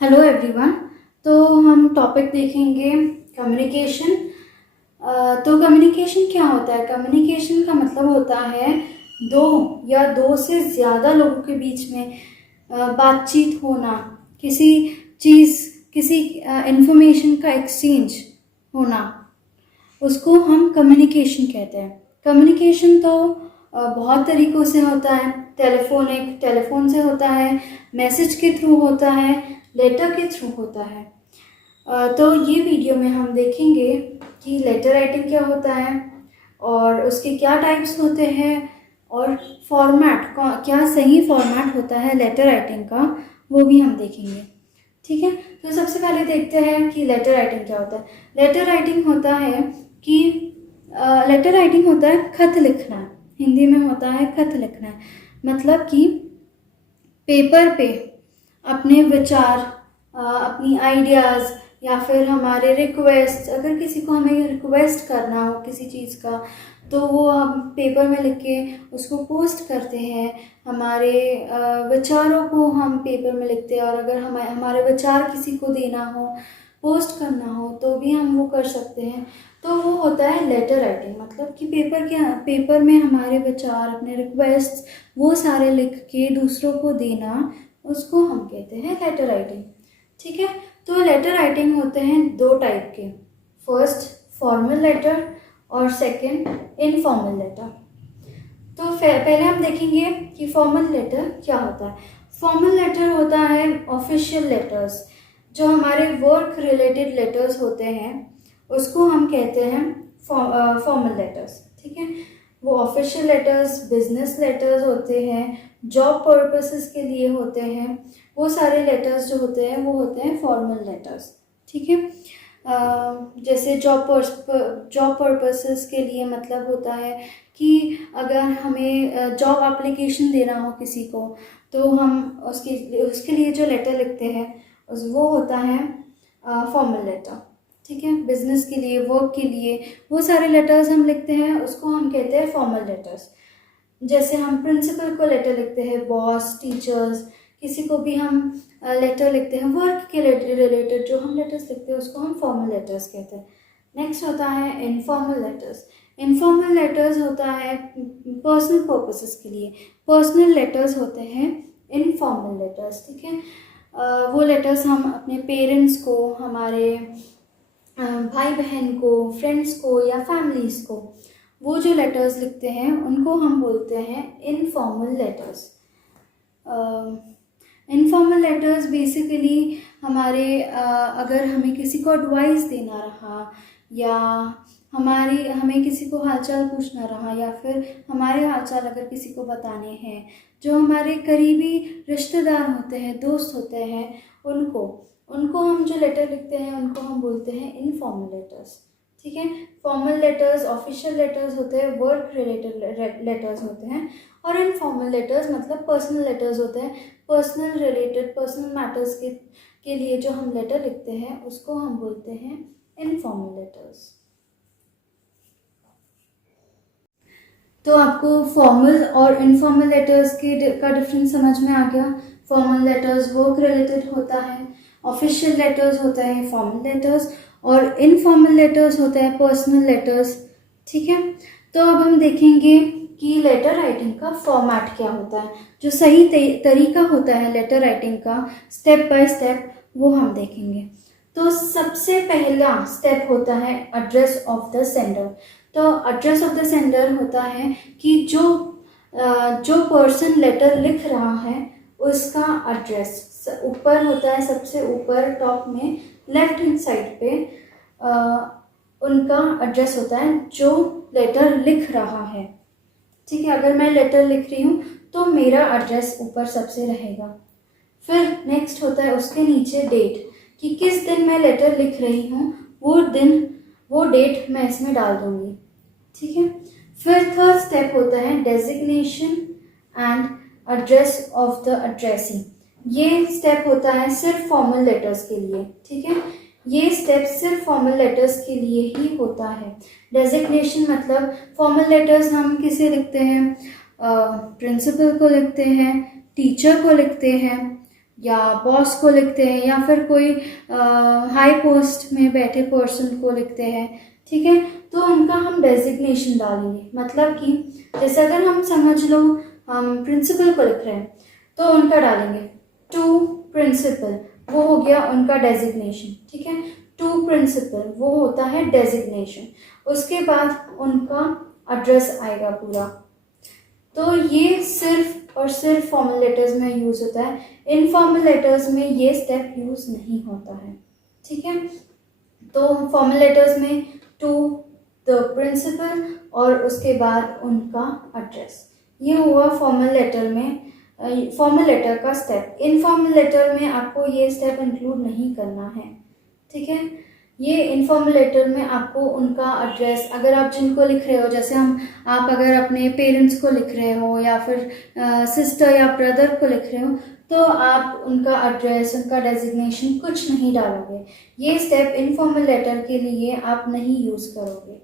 Hello everyone. तो हम topic देखेंगे कम्युनिकेशन। तो कम्युनिकेशन क्या होता है? कम्युनिकेशन का मतलब होता है दो या दो से ज़्यादा लोगों के बीच में बातचीत होना, किसी चीज़ किसी इंफॉर्मेशन का एक्सचेंज होना, उसको हम कम्युनिकेशन कहते हैं। कम्युनिकेशन तो बहुत तरीक़ों से होता है। टेलीफोन से होता है, मैसेज के थ्रू होता है, लेटर के थ्रू होता है। तो ये वीडियो में हम देखेंगे कि लेटर राइटिंग क्या होता है और उसके क्या टाइप्स होते हैं और फॉर्मेट क्या सही फॉर्मेट होता है लेटर राइटिंग का, वो भी हम देखेंगे। ठीक है, तो सबसे पहले देखते हैं कि लेटर राइटिंग क्या होता है। लेटर राइटिंग होता है कि लेटर राइटिंग होता है खत लिखना। हिंदी में होता है खत लिखना, मतलब कि पेपर पे अपने विचार, अपनी आइडियाज़ या फिर हमारे रिक्वेस्ट, अगर किसी को हमें रिक्वेस्ट करना हो किसी चीज़ का तो वो हम पेपर में लिख के उसको पोस्ट करते हैं। हमारे विचारों को हम पेपर में लिखते हैं और अगर हमारे विचार किसी को देना हो, पोस्ट करना हो तो भी हम वो कर सकते हैं। तो वो होता है लेटर राइटिंग, मतलब कि पेपर में हमारे विचार, अपने रिक्वेस्ट वो सारे लिख के दूसरों को देना, उसको हम कहते हैं लेटर राइटिंग। ठीक है, तो लेटर राइटिंग होते हैं दो टाइप के, फर्स्ट फॉर्मल लेटर और सेकंड इनफॉर्मल लेटर। तो पहले हम देखेंगे कि फॉर्मल लेटर क्या होता है। फॉर्मल लेटर होता है ऑफिशियल लेटर्स, जो हमारे वर्क रिलेटेड लेटर्स होते हैं उसको हम कहते हैं फॉर्मल लेटर्स। ठीक है, वो ऑफिशियल लेटर्स, बिजनेस लेटर्स होते हैं, जॉब पर्पसेस के लिए होते हैं, वो सारे लेटर्स जो होते हैं वो होते हैं फॉर्मल लेटर्स। ठीक है, जैसे जॉब पर्पसेस के लिए मतलब होता है कि अगर हमें जॉब एप्लीकेशन देना हो किसी को तो हम उसके लिए जो लेटर लिखते हैं वो होता है फॉर्मल लेटर। ठीक है, बिजनेस के लिए, वर्क के लिए वो सारे लेटर्स हम लिखते हैं, उसको हम कहते हैं फॉर्मल लेटर्स। जैसे हम प्रिंसिपल को लेटर लिखते हैं, बॉस, टीचर्स, किसी को भी हम लेटर लिखते हैं वर्क के रिलेटेड, जो हम लेटर्स लिखते हैं उसको हम फॉर्मल लेटर्स कहते हैं। नेक्स्ट होता है इनफॉर्मल लेटर्स। इनफॉर्मल लेटर्स होता है पर्सनल पर्पसेस के लिए, पर्सनल लेटर्स होते हैं इनफॉर्मल लेटर्स। ठीक है, वो लेटर्स हम अपने पेरेंट्स को, हमारे भाई बहन को, फ्रेंड्स को या फैमिलीज़ को, वो जो लेटर्स लिखते हैं उनको हम बोलते हैं informal letters. Informal letters basically हमारे अगर हमें किसी को एडवाइस देना रहा या हमें किसी को हालचाल पूछना रहा या फिर हमारे हालचाल अगर किसी को बताने हैं, जो हमारे करीबी रिश्तेदार होते हैं, दोस्त होते हैं, उनको हम जो लेटर लिखते हैं उनको हम बोलते हैं इनफॉर्मल लेटर्स। ठीक है, फॉर्मल लेटर्स ऑफिशियल लेटर्स होते हैं, वर्क रिलेटेड लेटर्स होते हैं, और इनफॉर्मल लेटर्स मतलब पर्सनल लेटर्स होते हैं, पर्सनल रिलेटेड, पर्सनल मैटर्स के लिए जो हम लेटर लिखते हैं उसको हम बोलते हैं इनफॉर्मल लेटर्स। तो आपको फॉर्मल और इनफॉर्मल लेटर्स का डिफरेंस समझ में आ गया। फॉर्मल लेटर्स वर्क रिलेटेड होता है, ऑफिशियल लेटर्स होता है फॉर्मल लेटर्स, और इनफॉर्मल लेटर्स होते हैं पर्सनल लेटर्स। ठीक है, तो अब हम देखेंगे कि लेटर राइटिंग का फॉर्मेट क्या होता है, जो सही तरीका होता है लेटर राइटिंग का स्टेप बाय स्टेप, वो हम देखेंगे। तो सबसे पहला स्टेप होता है एड्रेस ऑफ द सेंडर। तो एड्रेस ऑफ द सेंडर होता है कि जो पर्सन लेटर लिख रहा है उसका एड्रेस ऊपर होता है, सबसे ऊपर टॉप में लेफ्ट हैंड साइड पे उनका एड्रेस होता है जो लेटर लिख रहा है। ठीक है, अगर मैं लेटर लिख रही हूँ तो मेरा एड्रेस ऊपर सबसे रहेगा। फिर नेक्स्ट होता है उसके नीचे डेट, कि किस दिन मैं लेटर लिख रही हूँ, वो डेट मैं इसमें डाल दूँगी। ठीक है, फिर थर्ड स्टेप होता है designation and address of the addressee. ये स्टेप होता है सिर्फ फॉर्मल लेटर्स के लिए। ठीक है, ये स्टेप सिर्फ फॉर्मल लेटर्स के लिए ही होता है। डेजिग्नेशन मतलब फॉर्मल लेटर्स हम किसे लिखते हैं, प्रिंसिपल को लिखते हैं, टीचर को लिखते हैं, या बॉस को लिखते हैं या फिर कोई हाई पोस्ट में बैठे पर्सन को लिखते हैं, ठीक है, तो उनका हम डेजिग्नेशन डालेंगे। मतलब कि जैसे अगर हम समझ लो हम प्रिंसिपल को लिख रहे हैं तो उनका डालेंगे टू प्रिंसिपल, वो हो गया उनका डेजिग्नेशन, ठीक है। टू प्रिंसिपल वो होता है डेजिग्नेशन। उसके बाद उनका एड्रेस आएगा पूरा। तो ये सिर्फ और सिर्फ फॉर्मल लेटर्स में यूज होता है, इनफॉर्मल लेटर्स में ये स्टेप यूज नहीं होता है, ठीक है। तो फॉर्मल लेटर्स में टू द प्रिंसिपल और उसके बाद उनका एड्रेस, ये हुआ फॉर्मल लेटर में, फॉर्मल लेटर का स्टेप। इनफॉर्मल लेटर में आपको ये स्टेप इंक्लूड नहीं करना है, ठीक है। ये इनफॉर्मल लेटर में आपको उनका एड्रेस, अगर आप जिनको लिख रहे हो, जैसे आप अगर अपने पेरेंट्स को लिख रहे हो या फिर सिस्टर या ब्रदर को लिख रहे हो, तो आप उनका एड्रेस, उनका डेजिग्नेशन कुछ नहीं डालोगे। ये स्टेप इनफॉर्मल लेटर के लिए आप नहीं यूज़ करोगे,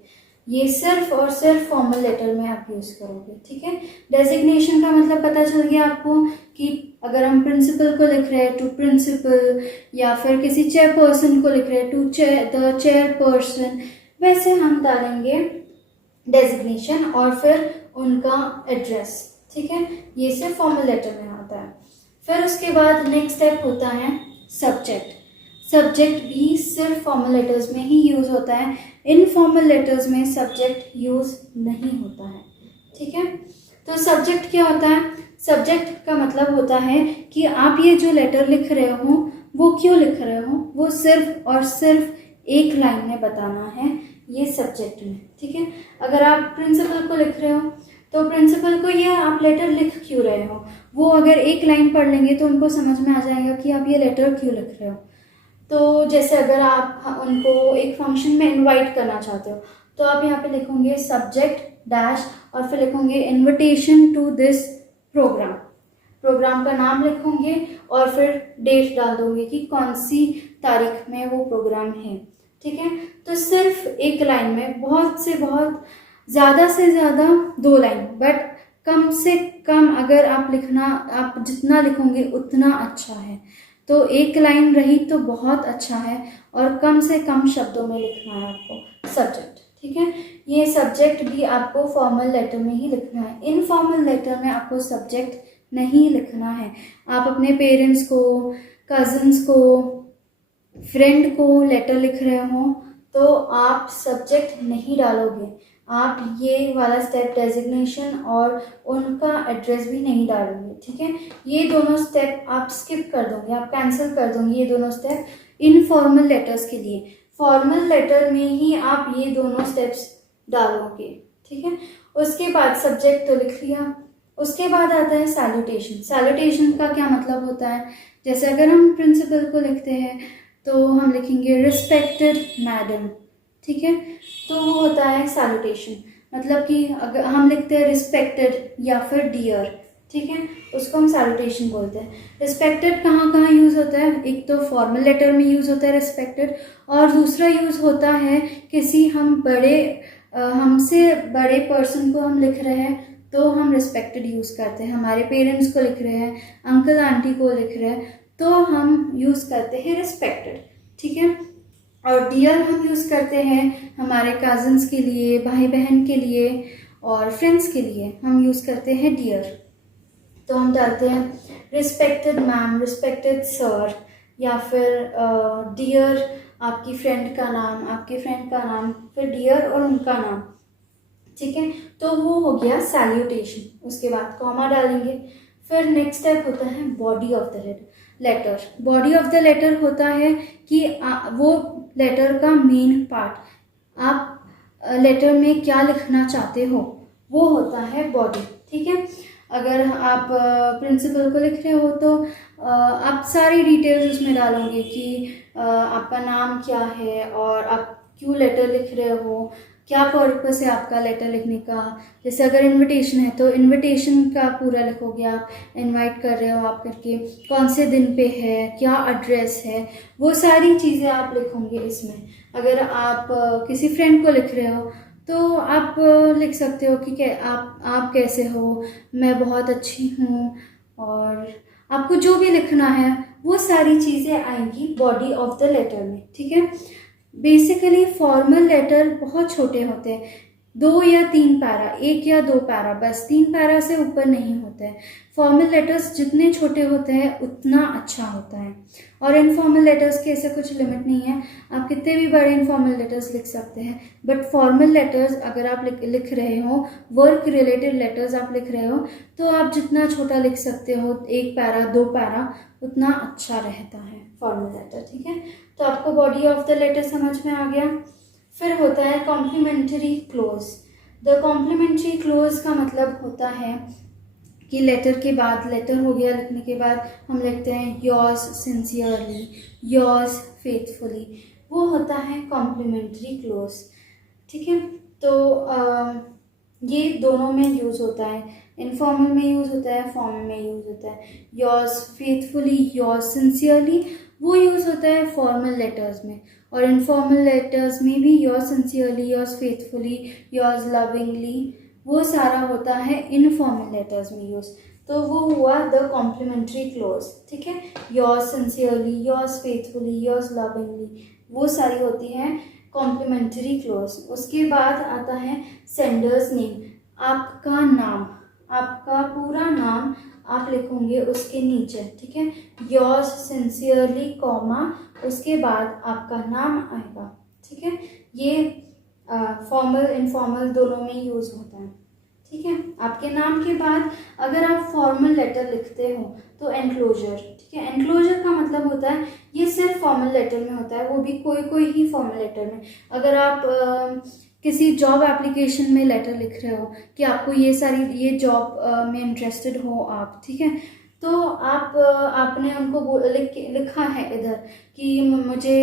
ये सिर्फ और सिर्फ फॉर्मल लेटर में आप यूज़ करोगे, ठीक है। डेजिग्नेशन का मतलब पता चल गया आपको कि अगर हम प्रिंसिपल को लिख रहे हैं टू प्रिंसिपल, या फिर किसी चेयरपर्सन को लिख रहे हैं टू द चेयरपर्सन, वैसे हम डालेंगे डेजिग्नेशन और फिर उनका एड्रेस, ठीक है। ये सिर्फ फॉर्मल लेटर में आता है। फिर उसके बाद नेक्स्ट स्टेप होता है सब्जेक्ट। सब्जेक्ट भी सिर्फ फॉर्मल लेटर्स में ही यूज़ होता है, इनफॉर्मल लेटर्स में सब्जेक्ट यूज़ नहीं होता है, ठीक है। तो सब्जेक्ट क्या होता है? सब्जेक्ट का मतलब होता है कि आप ये जो लेटर लिख रहे हो वो क्यों लिख रहे हो, वो सिर्फ और सिर्फ एक लाइन में बताना है, ये सब्जेक्ट में, ठीक है। अगर आप प्रिंसिपल को लिख रहे हो तो प्रिंसिपल को ये आप लेटर लिख क्यों रहे हो, वो अगर एक लाइन पढ़ लेंगे तो उनको समझ में आ जाएगा कि आप ये लेटर क्यों लिख रहे हो। तो जैसे अगर आप उनको एक फंक्शन में इनवाइट करना चाहते हो तो आप यहाँ पे लिखोगे सब्जेक्ट डैश और फिर लिखोगे invitation to this program, program का नाम लिखोगे और फिर डेट डाल दोगे कि कौन सी तारीख में वो प्रोग्राम है, ठीक है। तो सिर्फ एक लाइन में, बहुत से बहुत ज़्यादा से ज़्यादा 2 लाइन, बट कम से कम अगर आप लिखना, आप जितना लिखोगे उतना अच्छा है। तो एक लाइन रही तो बहुत अच्छा है और कम से कम शब्दों में लिखना है आपको सब्जेक्ट, ठीक है। ये सब्जेक्ट भी आपको फॉर्मल लेटर में ही लिखना है, इनफॉर्मल लेटर में आपको सब्जेक्ट नहीं लिखना है। आप अपने पेरेंट्स को, कजिन्स को, फ्रेंड को लेटर लिख रहे हो तो आप सब्जेक्ट नहीं डालोगे, आप ये वाला स्टेप डेजिग्नेशन और उनका एड्रेस भी नहीं डालोगे, ठीक है। ये दोनों स्टेप आप स्किप कर दोगे, आप कैंसिल कर दोगे ये दोनों स्टेप इनफॉर्मल लेटर्स के लिए। फॉर्मल लेटर में ही आप ये दोनों स्टेप्स डालोगे, ठीक है। उसके बाद सब्जेक्ट तो लिख लिया, उसके बाद आता है सैल्यूटेशन। सैल्यूटेशन का क्या मतलब होता है? जैसे अगर हम प्रिंसिपल को लिखते हैं तो हम लिखेंगे रिस्पेक्टेड मैडम, ठीक है। तो वो होता है सैल्यूटेशन, मतलब कि अगर हम लिखते हैं रिस्पेक्टेड या फिर डियर, ठीक है, उसको हम सैल्यूटेशन बोलते हैं। रिस्पेक्टेड कहाँ कहाँ यूज़ होता है? एक तो फॉर्मल लेटर में यूज़ होता है रिस्पेक्टेड, और दूसरा यूज़ होता है किसी हमसे बड़े पर्सन को हम लिख रहे हैं तो हम रिस्पेक्टेड यूज़ करते हैं। हमारे पेरेंट्स को लिख रहे हैं, अंकल आंटी को लिख रहे हैं तो हम यूज़ करते हैं रिस्पेक्टेड, ठीक है। और डियर हम यूज़ करते हैं हमारे कज़न्स के लिए, भाई बहन के लिए और फ्रेंड्स के लिए हम यूज़ करते हैं डियर। तो हम डालते हैं रिस्पेक्टेड मैम, रिस्पेक्टेड सर, या फिर डियर आपकी फ्रेंड का नाम, आपके फ्रेंड का नाम, फिर डियर और उनका नाम, ठीक है। तो वो हो गया सैल्यूटेशन। उसके बाद कॉमा डालेंगे। फिर नेक्स्ट स्टेप होता है body of the letter. Body of the letter होता है कि वो लेटर का मेन पार्ट, आप लेटर में क्या लिखना चाहते हो वो होता है बॉडी, ठीक है। अगर आप प्रिंसिपल को लिख रहे हो तो आप सारी डिटेल्स उसमें डालोगे कि आपका नाम क्या है और आप क्यों लेटर लिख रहे हो, क्या पर्पस है आपका लेटर लिखने का। जैसे अगर इनविटेशन है तो इनविटेशन का पूरा लिखोगे, आप इनवाइट कर रहे हो आप करके, कौन से दिन पे है, क्या एड्रेस है, वो सारी चीज़ें आप लिखोगे इसमें। अगर आप किसी फ्रेंड को लिख रहे हो तो आप लिख सकते हो कि आप कैसे हो, मैं बहुत अच्छी हूँ, और आपको जो भी लिखना है वो सारी चीज़ें आएंगी बॉडी ऑफ द लेटर में, ठीक है। बेसिकली फॉर्मल लेटर बहुत छोटे होते हैं, 2 या 3 पैरा, 1 या 2 पैरा, बस 3 पैरा से ऊपर नहीं होते हैं। फॉर्मल लेटर्स जितने छोटे होते हैं उतना अच्छा होता है। और इनफॉर्मल लेटर्स के ऐसे कुछ लिमिट नहीं है, आप कितने भी बड़े इनफॉर्मल लेटर्स लिख सकते हैं। बट फॉर्मल लेटर्स अगर आप लिख रहे हो, वर्क रिलेटेड लेटर्स आप लिख रहे हो, तो आप जितना छोटा लिख सकते हो, 1 पैरा 2 पैरा, उतना अच्छा रहता है फॉर्मल लेटर, ठीक है। तो आपको बॉडी ऑफ द लेटर समझ में आ गया। फिर होता है complimentary close. The complimentary close का मतलब होता है कि लेटर के बाद, लेटर हो गया लिखने के बाद हम लिखते हैं योर्स सिंसियरली, योर्स फेथफुली, वो होता है कॉम्प्लीमेंट्री क्लोज, ठीक है। तो ये दोनों में यूज़ होता है, इनफॉर्मल में यूज़ होता है, फॉर्मल में यूज़ होता है। योर्स फेथफुली, योर्स सिंसियरली वो यूज़ होता है फॉर्मल लेटर्स में, और इनफॉर्मल लेटर्स में भी yours sincerely, yours faithfully, yours lovingly, वो सारा होता है इनफॉर्मल लेटर्स में यूज़। तो वो हुआ द कॉम्प्लीमेंट्री क्लोज, ठीक है। Yours sincerely, yours faithfully, yours lovingly, वो सारी होती हैं कॉम्प्लीमेंट्री क्लोज। उसके बाद आता है सेंडर्स नेम, आपका नाम, आपका पूरा नाम आप लिखोगे उसके नीचे, ठीक है। योर्स सिंसियरली कॉमा, उसके बाद आपका नाम आएगा, ठीक है। ये फॉर्मल इनफॉर्मल दोनों में यूज़ होता है, ठीक है। आपके नाम के बाद अगर आप फॉर्मल लेटर लिखते हो तो एनक्लोजर, ठीक है। एनक्लोजर का मतलब होता है, ये सिर्फ फॉर्मल लेटर में होता है, वो भी कोई कोई ही फॉर्मल लेटर में। अगर आप किसी जॉब एप्लीकेशन में लेटर लिख रहे हो कि आपको ये जॉब में इंटरेस्टेड हो आप, ठीक है, तो आपने उनको लिखा है इधर कि मुझे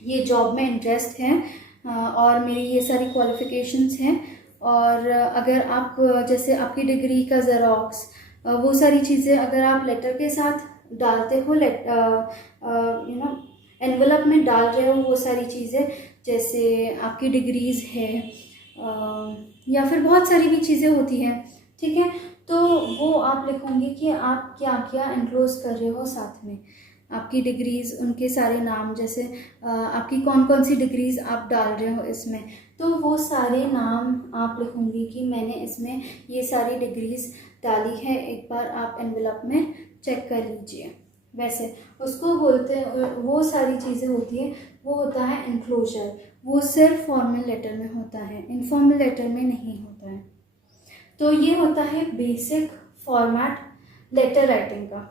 ये जॉब में इंटरेस्ट है और मेरी ये सारी क्वालिफ़िकेशंस हैं, और अगर आप जैसे आपकी डिग्री का ज़ेरॉक्स, वो सारी चीज़ें अगर आप लेटर के साथ डालते हो, एनवलप में डाल रहे हो, वो सारी चीज़ें जैसे आपकी डिग्रीज़ है या फिर बहुत सारी भी चीज़ें होती हैं, ठीक है, तो वो आप लिखोगे कि आप क्या क्या एनक्लोज कर रहे हो साथ में, आपकी डिग्रीज़, उनके सारे नाम, जैसे आपकी कौन कौन सी डिग्रीज़ आप डाल रहे हो इसमें, तो वो सारे नाम आप लिखोगे कि मैंने इसमें ये सारी डिग्रीज़ डाली है, एक बार आप एनवलप में चेक कर लीजिए। वैसे उसको बोलते हैं, वो सारी चीज़ें होती है, वो होता है एनक्लोजर, वो सिर्फ फॉर्मल लेटर में होता है, इनफॉर्मल लेटर में नहीं होता है। तो ये होता है बेसिक फॉर्मेट लेटर राइटिंग का।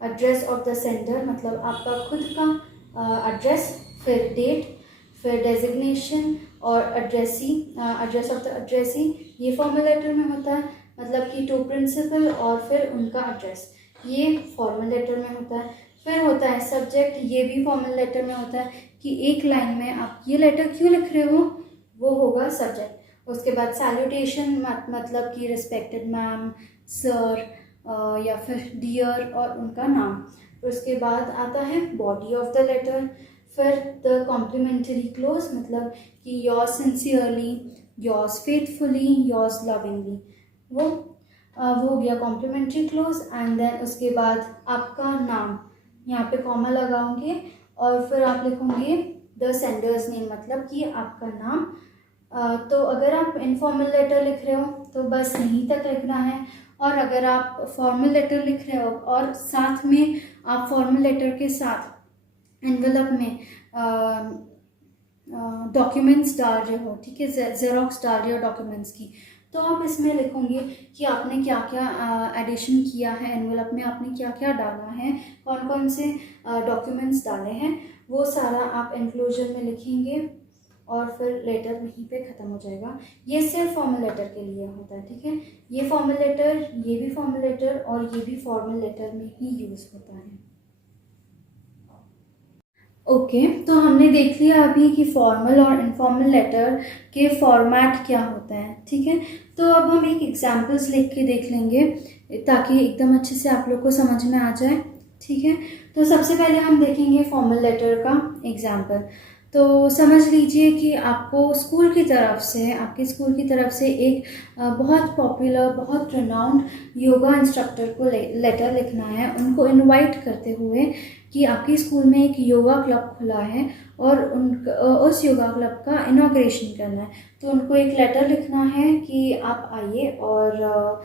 एड्रेस ऑफ द सेंडर मतलब आपका खुद का एड्रेस, फिर डेट, फिर डेजिग्नेशन और addressee, address of the addressee, ये फॉर्मल लेटर में होता है, मतलब कि टू प्रिंसिपल और फिर उनका एड्रेस, ये फॉर्मल लेटर में होता है। फिर होता है सब्जेक्ट, ये भी फॉर्मल लेटर में होता है कि एक लाइन में आप ये लेटर क्यों लिख रहे हो, वो होगा सब्जेक्ट। उसके बाद सैल्यूटेशन मतलब कि रिस्पेक्टेड मैम, सर या फिर डियर और उनका नाम। उसके बाद आता है बॉडी ऑफ द लेटर, फिर द कॉम्प्लीमेंट्री क्लोज मतलब कि yours sincerely, yours faithfully, yours lovingly, वो हो गया कॉम्प्लीमेंट्री क्लोज। एंड देन उसके बाद आपका नाम, यहाँ पे कॉमा लगाओगे और फिर आप लिखोगे द सेंडर्स नेम मतलब कि आपका नाम। तो अगर आप इनफॉर्मल लेटर लिख रहे हो तो बस यहीं तक लिखना है, और अगर आप फॉर्मल लेटर लिख रहे हो और साथ में आप फॉर्मल लेटर के साथ एनवलप में डॉक्यूमेंट्स डाल रहे हो, ठीक है, जेरोक्स डाल रहे हो डॉक्यूमेंट्स की, तो आप इसमें लिखोगे कि आपने क्या क्या एडिशन किया है एनवलप में, आपने क्या क्या डाला है, कौन कौन से डॉक्यूमेंट्स डाले हैं, वो सारा आप एनक्लोजर में लिखेंगे और फिर लेटर वहीं पे ख़त्म हो जाएगा। ये सिर्फ फॉर्मल लेटर के लिए होता है, ठीक है। ये फॉर्मल लेटर, ये भी फॉर्मल लेटर और ये भी फॉर्मल लेटर में ही यूज़ होता है। ओके, तो हमने देख लिया अभी कि फॉर्मल और इनफॉर्मल लेटर के फॉर्मेट क्या होता है, ठीक है। तो अब हम एक एग्जांपल्स लिख के देख लेंगे ताकि एकदम अच्छे से आप लोग को समझ में आ जाए, ठीक है। तो सबसे पहले हम देखेंगे फॉर्मल लेटर का एग्जांपल। तो समझ लीजिए कि आपको स्कूल की तरफ से, आपके स्कूल की तरफ से एक बहुत पॉपुलर, बहुत रिनाउंड योगा इंस्ट्रक्टर को लेटर लिखना है, उनको इनवाइट करते हुए कि आपके स्कूल में एक योगा क्लब खुला है और उस योगा क्लब का इनॉग्रेशन करना है। तो उनको एक लेटर लिखना है कि आप आइए और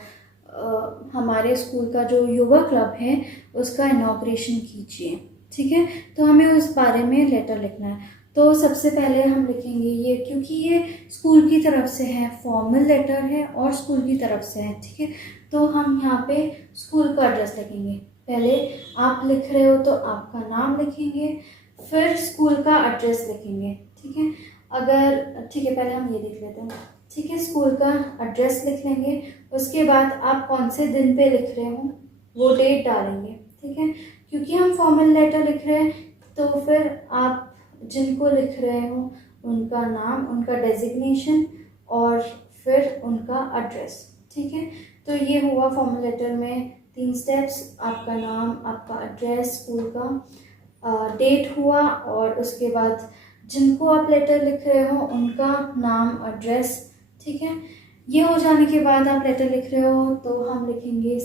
हमारे स्कूल का जो योगा क्लब है उसका इनॉग्रेशन कीजिए। ठीक है, तो हमें उस बारे में लेटर लिखना है। तो सबसे पहले हम लिखेंगे ये, क्योंकि ये स्कूल की तरफ से है, फॉर्मल लेटर है और स्कूल की तरफ से है। ठीक है, तो हम यहाँ पे स्कूल का एड्रेस लिखेंगे। पहले आप लिख रहे हो तो आपका नाम लिखेंगे, फिर स्कूल का एड्रेस लिखेंगे। ठीक है, ठीक है, पहले हम ये लिख लेते हैं। ठीक है, स्कूल का एड्रेस लिख लेंगे, उसके बाद आप कौन से दिन पे लिख रहे हो वो डेट डालेंगे। ठीक है, क्योंकि हम फॉर्मल लेटर लिख रहे हैं तो फिर आप जिनको लिख रहे हो उनका नाम, उनका डेजिग्नेशन और फिर उनका एड्रेस। ठीक है, तो ये हुआ फॉर्मल लेटर में 3 स्टेप्स, आपका नाम, आपका एड्रेस, स्कूल का डेट हुआ और उसके बाद जिनको आप लेटर लिख रहे हो उनका नाम, एड्रेस। ठीक है, ये हो जाने के बाद आप लेटर लिख रहे हो तो हम लिखेंगे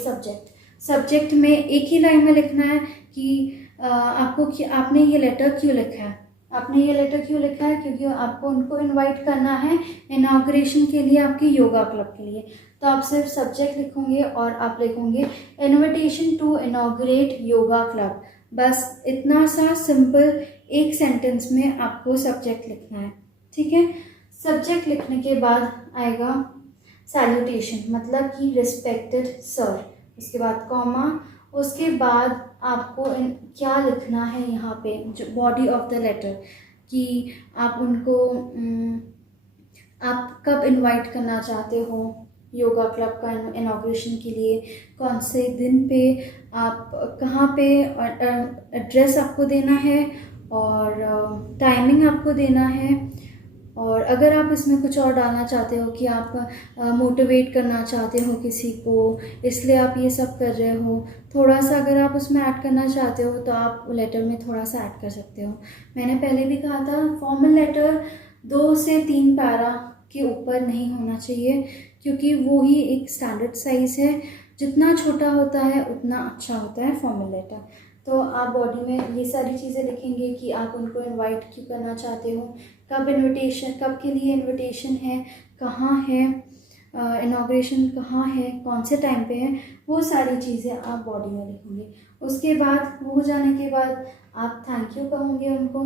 सब्जेक्ट में एक ही लाइन में लिखना है कि आपने ये लेटर क्यों लिखा है। आपने ये लेटर क्यों लिखा है क्योंकि आपको उनको इनवाइट करना है इनॉग्रेशन के लिए, आपके योगा क्लब के लिए। तो आप सिर्फ सब्जेक्ट लिखोगे और आप लिखोगे invitation to inaugurate yoga club. बस इतना सा सिंपल एक सेंटेंस में आपको सब्जेक्ट लिखना है। ठीक है, सब्जेक्ट लिखने के बाद आएगा सैल्यूटेशन, मतलब कि रिस्पेक्टेड सर, उसके बाद कॉमा, उसके बाद आपको क्या लिखना है यहाँ पे, जो बॉडी ऑफ द लेटर, कि आप उनको आप कब इनवाइट करना चाहते हो योगा क्लब का इनॉग्रेशन के लिए, कौन से दिन पे, आप कहाँ पे, एड्रेस आपको देना है और टाइमिंग आपको देना है। और अगर आप इसमें कुछ और डालना चाहते हो कि आप मोटिवेट करना चाहते हो किसी को, इसलिए आप ये सब कर रहे हो, थोड़ा सा अगर आप उसमें ऐड करना चाहते हो तो आप लेटर में थोड़ा सा ऐड कर सकते हो। मैंने पहले भी कहा था फॉर्मल लेटर 2 से 3 पैरा के ऊपर नहीं होना चाहिए, क्योंकि वो ही एक स्टैंडर्ड साइज़ है। जितना छोटा होता है उतना अच्छा होता है फॉर्मल लेटर। तो आप बॉडी में ये सारी चीज़ें लिखेंगे कि आप उनको इनवाइट क्यों करना चाहते हो, कब के लिए इनविटेशन है, कहाँ है इनॉग्रेशन, कहाँ है, कौन से टाइम पे है, वो सारी चीज़ें आप बॉडी में लिखेंगे। उसके बाद वो हो जाने के बाद आप थैंक यू कहोगे उनको,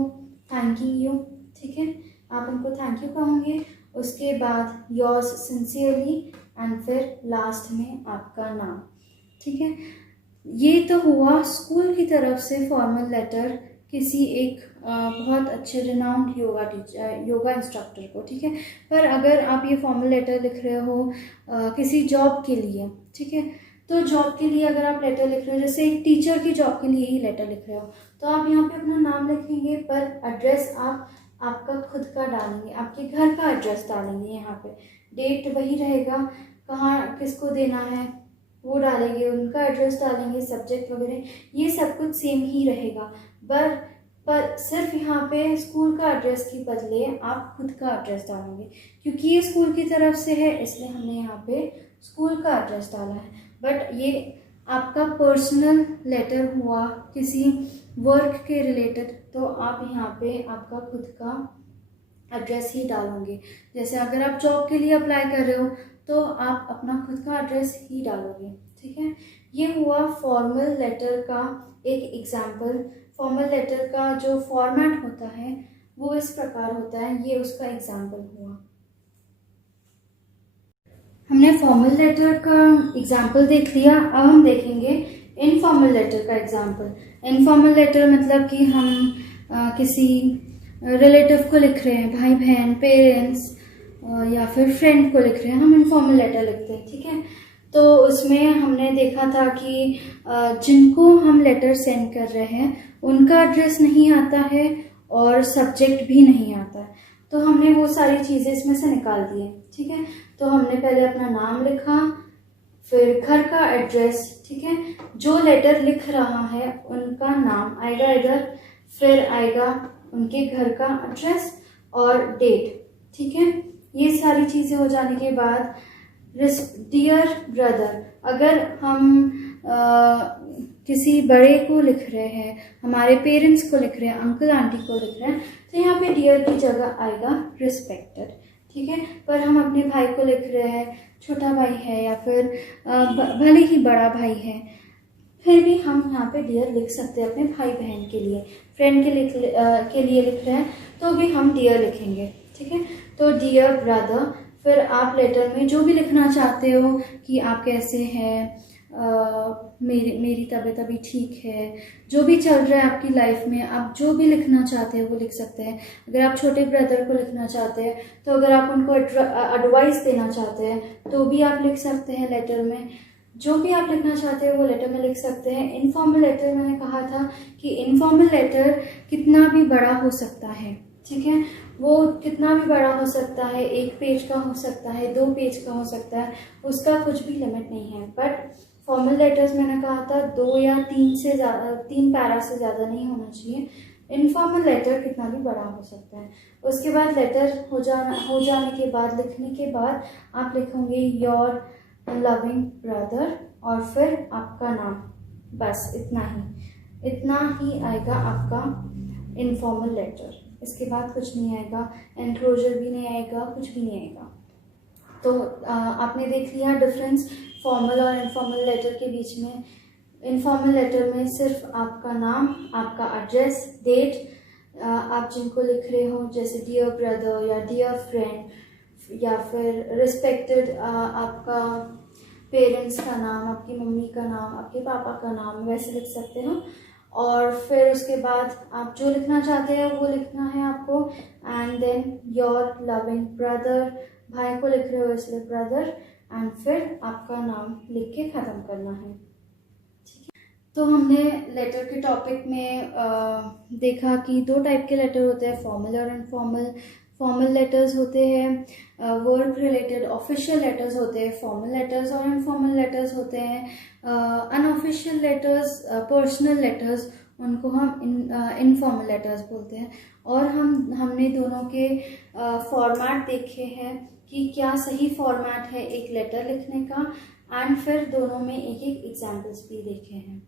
थैंकिंग यू। ठीक है, आप उनको थैंक यू कहोगे, उसके बाद योर्स सिंसियरली एंड फिर लास्ट में आपका नाम। ठीक है, ये तो हुआ स्कूल की तरफ से फॉर्मल लेटर किसी एक बहुत अच्छे रिनाउंड योगा इंस्ट्रक्टर को। ठीक है, पर अगर आप ये फॉर्मल लेटर लिख रहे हो किसी जॉब के लिए, ठीक है, तो जॉब के लिए अगर आप लेटर लिख रहे हो, जैसे एक टीचर की जॉब के लिए ही लेटर लिख रहे हो, तो आप यहाँ पे अपना नाम लिखेंगे, पर एड्रेस आपका खुद का डालेंगे, आपके घर का एड्रेस डालेंगे। यहाँ पे डेट वही रहेगा, कहाँ किसको देना है वो डालेंगे, उनका एड्रेस डालेंगे, सब्जेक्ट वगैरह ये सब कुछ सेम ही रहेगा। पर सिर्फ यहाँ पे स्कूल का एड्रेस के बदले आप खुद का एड्रेस डालेंगे, क्योंकि ये स्कूल की तरफ से है इसलिए हमने यहाँ पे स्कूल का एड्रेस डाला है। बट ये आपका पर्सनल लेटर हुआ किसी वर्क के रिलेटेड, तो आप यहाँ पे आपका खुद का एड्रेस ही डालोगे। जैसे अगर आप जॉब के लिए अप्लाई कर रहे हो तो आप अपना खुद का एड्रेस ही डालोगे। ठीक है, ये हुआ फॉर्मल लेटर का एक एग्जाम्पल। फॉर्मल लेटर का जो फॉर्मेट होता है वो इस प्रकार होता है, ये उसका एग्जाम्पल हुआ। हमने फॉर्मल लेटर का एग्जाम्पल देख लिया, अब हम देखेंगे इनफॉर्मल लेटर का एग्जाम्पल। इनफॉर्मल लेटर मतलब कि हम किसी रिलेटिव को लिख रहे हैं, भाई बहन, पेरेंट्स या फिर फ्रेंड को लिख रहे हैं, हम इनफॉर्मल लेटर लिखते हैं। ठीक है, तो उसमें हमने देखा था कि जिनको हम लेटर सेंड कर रहे हैं उनका एड्रेस नहीं आता है और सब्जेक्ट भी नहीं आता है, तो हमने वो सारी चीज़ें इसमें से निकाल दी है। ठीक है, तो हमने पहले अपना नाम लिखा, फिर घर का एड्रेस। ठीक है, जो लेटर लिख रहा है उनका नाम आएगा इधर, फिर आएगा उनके घर का एड्रेस और डेट, ठीक है। ये सारी चीज़ें हो जाने के बाद डियर ब्रदर, अगर हम किसी बड़े को लिख रहे हैं, हमारे पेरेंट्स को लिख रहे हैं, अंकल आंटी को लिख रहे हैं, तो यहाँ पे डियर की जगह आएगा रिस्पेक्टेड, ठीक है। पर हम अपने भाई को लिख रहे हैं, छोटा भाई है या फिर भले ही बड़ा भाई है, फिर भी हम यहाँ पे डियर लिख सकते हैं अपने भाई बहन के लिए। फ्रेंड के लिए लिख रहे हैं तो भी हम डियर लिखेंगे, ठीक है। तो डियर ब्रदर, फिर आप लेटर में जो भी लिखना चाहते हो कि आप कैसे हैं, मेरी तबीयत अभी ठीक है, जो भी चल रहा है आपकी लाइफ में, आप जो भी लिखना चाहते हैं वो लिख सकते हैं। अगर आप छोटे ब्रदर को लिखना चाहते हैं तो अगर आप उनको एडवाइस देना चाहते हैं तो भी आप लिख सकते हैं लेटर में। जो भी आप लिखना चाहते हैं वो लेटर में लिख सकते हैं। इनफॉर्मल लेटर, मैंने कहा था कि इनफॉर्मल लेटर कितना भी बड़ा हो सकता है, ठीक है। वो कितना भी बड़ा हो सकता है, 1 पेज का हो सकता है, 2 पेज का हो सकता है, उसका कुछ भी लिमिट नहीं है। बट फॉर्मल लेटर्स मैंने कहा था 2 या 3 पैरा से ज़्यादा नहीं होना चाहिए। इनफॉर्मल लेटर कितना भी बड़ा हो सकता है। उसके बाद लेटर हो जाने के बाद, लिखने के बाद आप लिखोगे योर लविंग ब्रदर और फिर आपका नाम, बस इतना ही आएगा आपका इनफॉर्मल लेटर। इसके बाद कुछ नहीं आएगा, एनक्लोजर भी नहीं आएगा, कुछ भी नहीं आएगा। तो आपने देख लिया डिफरेंस फॉर्मल और इनफॉर्मल लेटर के बीच में। इनफॉर्मल लेटर में सिर्फ आपका नाम, आपका एड्रेस, डेट, आप जिनको लिख रहे हो जैसे डियर ब्रदर या डियर फ्रेंड या फिर रिस्पेक्टेड, आपका पेरेंट्स का नाम, आपकी मम्मी का नाम, आपके पापा का नाम, वैसे लिख सकते हो। और फिर उसके बाद आप जो लिखना चाहते हैं वो लिखना है आपको। And then your loving brother, भाई को लिख रहे हो इसलिए ब्रदर, एंड फिर आपका नाम लिख के ख़त्म करना है, ठीक है। तो हमने लेटर के टॉपिक में देखा कि 2 टाइप के लेटर होते हैं, फॉर्मल और इनफॉर्मल। फॉर्मल लेटर्स होते हैं वर्क रिलेटेड, ऑफिशियल लेटर्स होते हैं फॉर्मल लेटर्स, और इनफॉर्मल लेटर्स होते हैं अनऑफिशियल लेटर्स, पर्सनल लेटर्स, उनको हम इनफॉर्मल लेटर्स बोलते हैं। और हमने दोनों के फॉर्मेट देखे हैं कि क्या सही फॉर्मेट है एक लेटर लिखने का, एंड फिर दोनों में एक एग्जाम्पल्स भी देखे हैं।